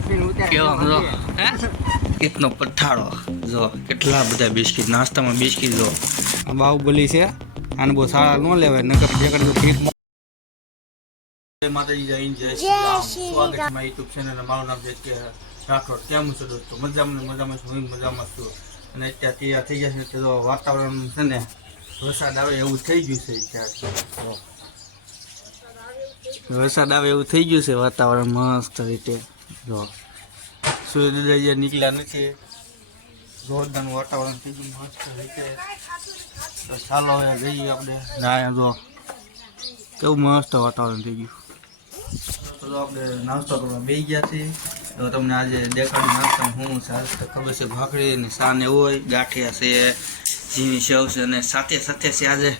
કેવો જો હે કેટલો પઠાળો જો કેટલા બધા બિસ્કિટ નાસ્તામાં બિસ્કિટ જો બાહુબલી છે આને બહુ સારા ન લેવાય નકર જેકર તો ઠીક માતાજી જય જય શ્રી રામ સ્વાગત છે મારી યુટ્યુબ ચેનલ મારું નામ છે રાઠોડ કેમ છો દોસ્તો મજામાં છું હું મજામાં છું અને અત્યારે તૈયાર થઈ જશે તો વાતાવરણ છે ને વરસાદ આવે એવું થઈ ગયું છે અત્યારે વરસાદ આવે એવું થઈ ગયું છે વાતાવરણ મસ્ત રીતે જો સૂર્યદય નીકળ્યા નથી જોરદારનું વાતાવરણ થઈ ગયું મસ્ત રીતે તો ચાલો હવે જઈએ આપણે ના જો કેવું મસ્ત વાતાવરણ થઈ ગયું તો આપણે નાસ્તો કરવા બેસી ગયા છીએ તો તમને આજે દેખાડું નાસ્તા હું છે ખબર છે ભાખરી ને સાન એવું હોય ગાંઠિયા છે ઝીણી સેવ છે અને સાથે સાથે છે આજે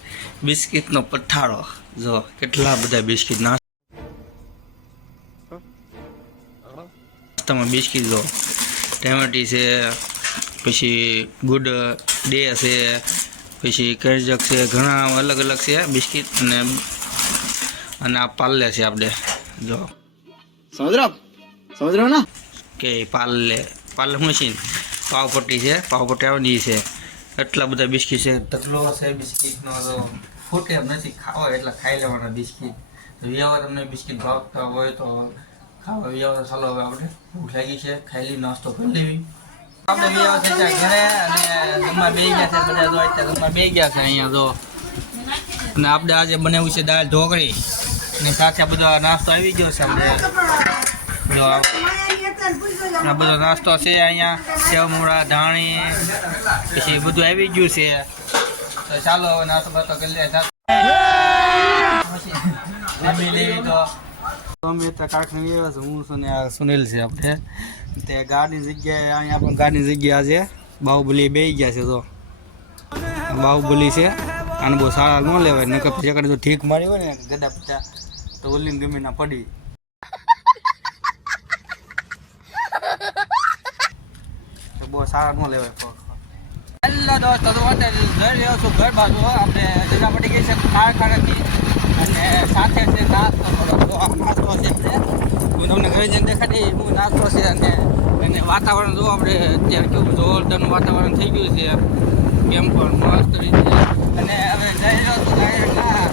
બિસ્કિટનો પઠાળો જો કેટલા બધા બિસ્કિટ નાસ્તામાં બિસ્કિટ જો ટેમેટી છે પછી ગુડ ડે છે પછી કરજક છે ઘણા અલગ અલગ છે બિસ્કિટ અને આ પાર્લે છે આપણે જો સમજ ના કે પાર્લે મશીન પાવપટ્ટી છે પાવપટ્ટી આવડી છે એટલા બધા બિસ્કિટ છે તકલો છે બિસ્કિટનો તો ફૂટે એમ નથી ખાવા એટલા ખાઈ લેવાના બિસ્કિટ તો વ્યવહાર તમને બિસ્કિટ ભાવતા હોય તો ખાવા વ્યવહાર ચાલો હવે આપણે ભૂખ લાગી છે ખાઈ લઈ નાસ્તો કરી લેવી આપણે વ્યવહાર થઈ જાય ઘરે અને જમવા બે ગયા છે બધા જો અત્યારે જમવા બે ગયા છે અહીંયા જો અને આપણે આજે બનાવ્યું છે દાળ ઢોકળી અને સાથે બધો નાસ્તો આવી ગયો છે આપણે જો આ બધો નાસ્તો છે અહીંયા સેવમૂળા ધાણી પછી બધું આવી ગયું છે તો ચાલો હવે નાસ્તો બાસ્તો કરી લે જમી લેવી તો અમે તો કારખાને આવ્યા છે હું છું ને આ સુનિલ છે આપણે તે ગાડી જગ્યાએ અહીંયા પણ ગાડી જગ્યા આજે બાહુબલી બે ગયા છે તો બાહુબલી છે આને બહુ સારા ન લેવાય નકર જેકર તો ઠીક મારી હોય ને ગડા પટ્ટા તો ઓલીને ગમે ના પડી તો બહુ સારા ન લેવાય હેલો દોસ્તો તો જઈ રહ્યો છું ઘર બાજુ આપણે જગા પડી ગઈ છે કારખાનેથી અને સાથે છે નાસ્તો નાસ્તો છે હું તમને ઘરે જઈને દેખાડી હું નાસ્તો છે અને વાતાવરણ જો આપણે અત્યારે કેવું જોરદારનું વાતાવરણ થઈ ગયું છે કેમ પણ મસ્ત રીતે અને હવે જઈ રહ્યો છું ડાયરેક્ટના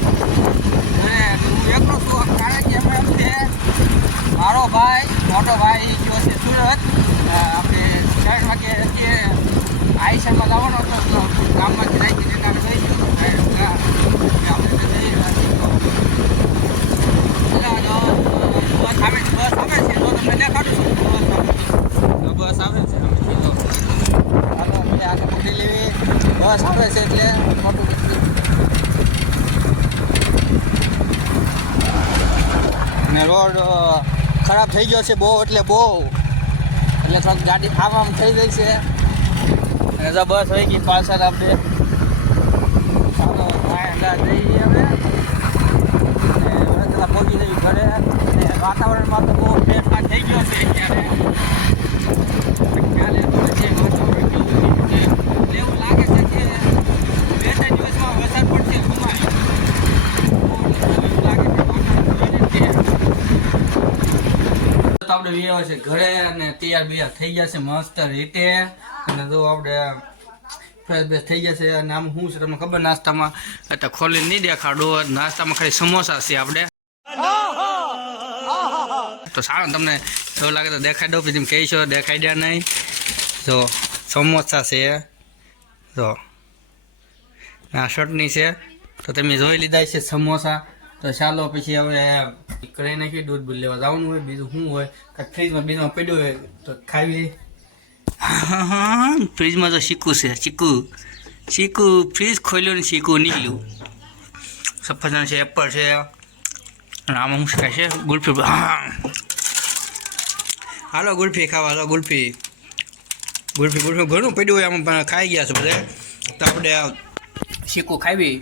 અને હું એકલો છું કારણ કે એમ છે મારો ભાઈ મોટો ભાઈ ગયો છે સુરત આપણે 4 વાગે અત્યારે આઈસરમાં જવાનો હતો ગામમાંથી રાખી જઈને આપણે જઈ ગયો આપણે જઈ રહ્યા છીએ બસ આવે છે તો તમને દેખાડું છું બસ આવે છે હાલો આપણે આગળ પકડી લેવી બસ આવે છે એટલે મોટું અને રોડ ખરાબ થઈ ગયો છે બહુ એટલે થોડીક ગાડી આમ થઈ ગઈ છે અને જો બસ હોય ગઈ પાછળ આપણે ચાલો જઈએ હવે પહોંચી જઈએ ઘરે અને વાતાવરણમાં તો બહુ ફેરફાર થઈ ગયો છે અત્યારે ખ્યાલ એટલો છે વાતાવરણ એવું લાગે છે કે 2-3 દિવસમાં વરસાદ પડશે ગુમાય એવું લાગે છે આપણે વ્યવહાર છે ઘરે અને તૈયાર બિયાર થઈ ગયા છે મસ્ત રીતે અને જો આપણે ફ્રેશ બેસ થઈ ગયા છે અને આમ શું છે તમને ખબર નાસ્તામાં અત્યારે ખોલીને નહીં દેખાડો નાસ્તામાં ખાલી સમોસા છે આપણે તો સારું તમને એવું લાગે તો દેખાડી દઉં પછી કહીશો દેખાઈ દે નહીં જો સમોસા છે જો આ ચટણી છે તો તમે જોઈ લીધા છે સમોસા તો ચાલો પછી હવે કરી નાખી દૂધ બૂધ લેવા જવાનું હોય બીજું શું હોય ફ્રીજમાં બીજમાં પડ્યું હોય તો ખાવી હા ફ્રીજમાં તો ચીકુ છે ચીકુ ફ્રીજ ખોલ્યો ને ચીકુ નીકળ્યું સફરજન છે એપલ છે અને આમાં શું શકાય છે ગુલ્ફી હા હાલો ગુલ્ફી ખાવા હાલો ગુલ્ફી ઘણું પડ્યું હોય આમાં ખાઈ ગયા છે બધે તો આપણે ચીકુ ખાવી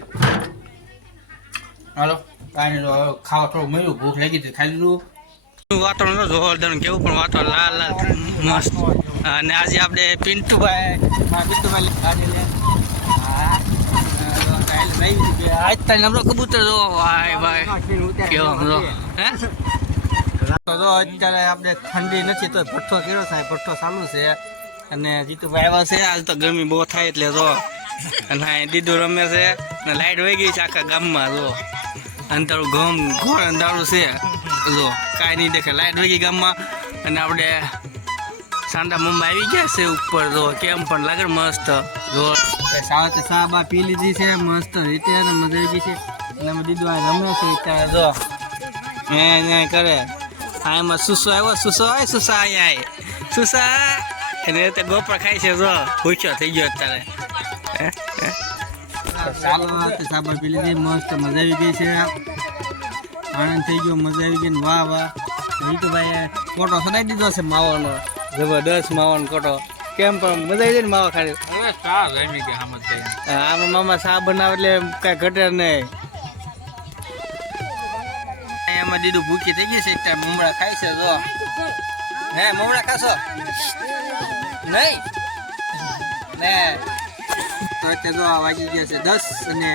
હાલો કાંઈ નહીં ખાવા થોડું મળ્યું ભૂખ લાગી હતી ખાઈ લીધું વાતાવરણ જોરદાર કેવું પણ વાતાવરણ લાલ મસ્ત અને આજે આપણે પિન્ટુભાઈ ગાડી લે આજ તારી નમરો કબૂતર જો ભાઈ કેવો હે તો જો અત્યારે આપણે ઠંડી નથી તો ભઠ્ઠો કર્યો થાય, ભઠ્ઠો ચાલુ છે. અને જીતુભાઈ આવ્યા છે. આજ તો ગરમી બહુ થાય એટલે જો અને દીદુ રમે છે ને લાઈટ વહી ગઈ છે આખા ગામમાં. જો અંધારું ઘોર અંધારું છે. જો કાંઈ નહીં દેખે, લાઈટ વહી ગઈ ગામમાં. અને આપણે સાંડા મમ્મા આવી ગયા છે ઉપર. જો કેમ પણ લાગે મસ્ત. જો સા બા પી લીધી છે મસ્ત રીતે અને મજા આવી ગઈ છે. અને અમે દીદુ આ રમે છે અત્યારે. જો એ કરે હા એમાં સુસો આવ્યો. સુસો આવે સુસા અહીંયા સુસા એને રીતે ગોપર ખાય છે. જો ભૂખ્યો થઈ ગયો અત્યારે. ચાલો સાબા પી લીધી મસ્ત મજા આવી ગઈ છે. આનંદ થઈ ગયો, મજા આવી ગઈ ને વાહ વાહ. જીતુભાઈ કોટો સડાઈ દીધો છે માવાનો, જબરદસ્ત માવાનો કોટો. કેમ પણ મજા આવી જાય ને માવા ખાલી. આમાં મામા શા બનાવે એટલે કઈ ઘટે નહીં. એમાં દીદું ભૂખી થઈ ગઈ છે અત્યારે. મમરા ખાય છે. જો હે મમરા ખાશો નહીં ને? તો અત્યારે જો વાગી ગયા છે 10 અને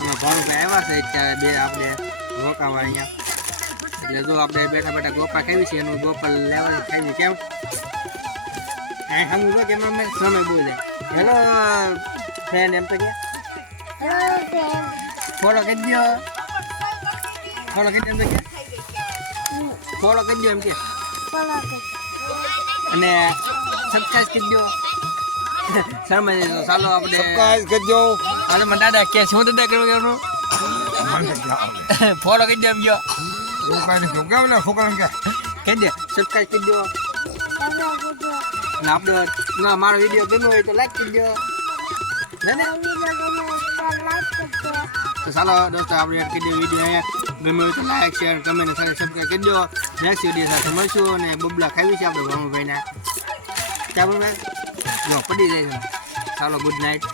અમે ભાણુભાઈ આવ્યા છે અત્યારે બે આપણે રોકાવા અહીંયા. એટલે જો આપણે બેઠા બેઠા ગોપા ખાવી છે એનું ગોપા લેવા ખાવી. કેમ સમજ કે અમે સમય બોલે હેલો ફ્રેન્ડ એમ તો કે ફોલો કરી દો, ફોલો કરી દો એમ તો કે ફોલો કરી દો એમ કે અને સબસ્ક્રાઇબ કરી દો. શર્મા તો ચાલો આપણે સબસ્ક્રાઇબ કરી દો. અને મને દાદા કે શું દાદા કરવું કેવું ફોલો કરી દો એમ ગયો કહી દે સબસ્ક્રાઇબ કરી દો. અને આપણે મારો વિડીયો ગમ્યો હોય તો લાઈક કરી દો. તો ચાલો દોસ્તો આપણે કરી દઈએ વિડીયો અહીંયા. ગમ્યો હોય તો લાઈક શેર કમેન્ટ સાથે સબસ્ક્રાઈબ કરી દો. નેક્સ્ટ વિડીયો સાથે મળશું. અને બબલા ખાવી છે આપણે ભામુભાઈના. ત્યાં જો પડી જાય છે. ચાલો ગુડ નાઇટ.